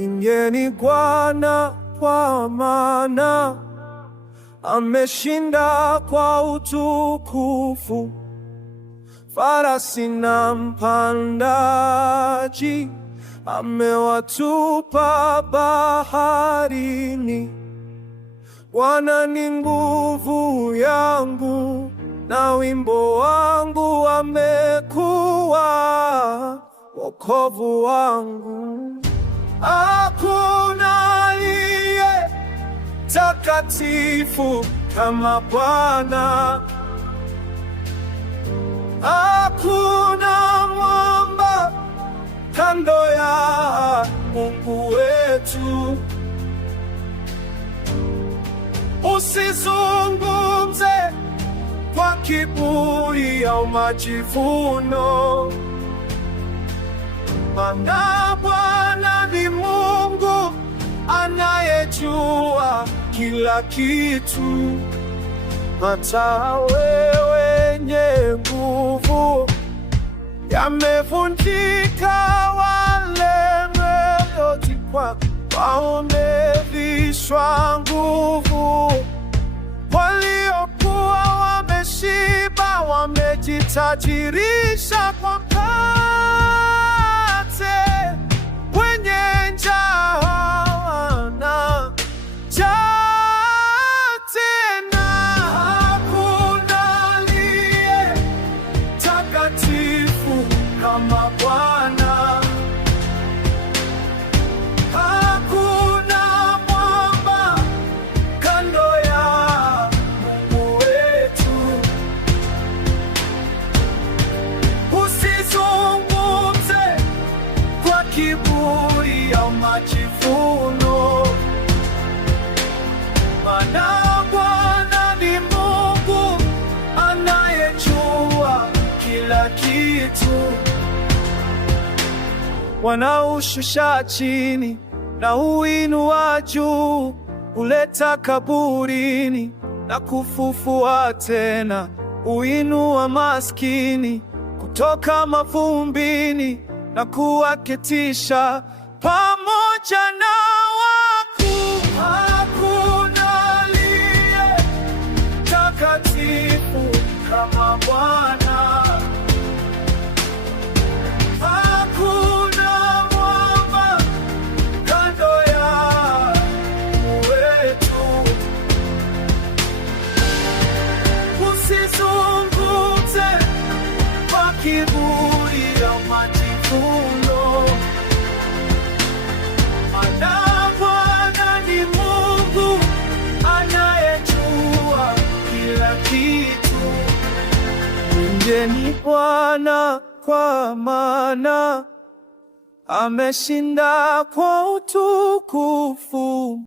Mwimbieni Bwana kwa maana ameshinda kwa utukufu. Farasi na mpandaji amewatupa baharini. Bwana ni nguvu yangu na wimbo wangu, amekuwa wokovu wangu. Hakuna aliye takatifu kama Bwana, hakuna mwamba kando ya Mungu wetu. Usizungumze kwa kiburi au majivuno, maana Bwana ni Mungu anayejua kila kitu. Hata wewe wenye nguvu, yamevunjika wale yote kwako, wamevishwa nguvu. Waliokuwa wameshiba wamejitajirisha kwa mkate, wenye njaa hawana njaa tena. Hakuna aliye takatifu kama Bwana, hakuna mwamba kando ya Mungu wetu. Usizungumze kwa kiburi au majivuno, maana Bwana ni Mungu anayejua kila kitu. Wanaushusha chini na uinua juu, huleta kaburini na kufufua tena, uinua maskini kutoka mavumbini na kuwaketisha pamoja na wakuu. Hakuna aliye takatifu kama Bwana, hakuna mwamba kando ya Mungu wetu. Usizungumze kwa kiburi au majivuno, maana Bwana ni Mungu anayejua kila kitu. Mwimbieni Bwana kwa maana ameshinda kwa utukufu.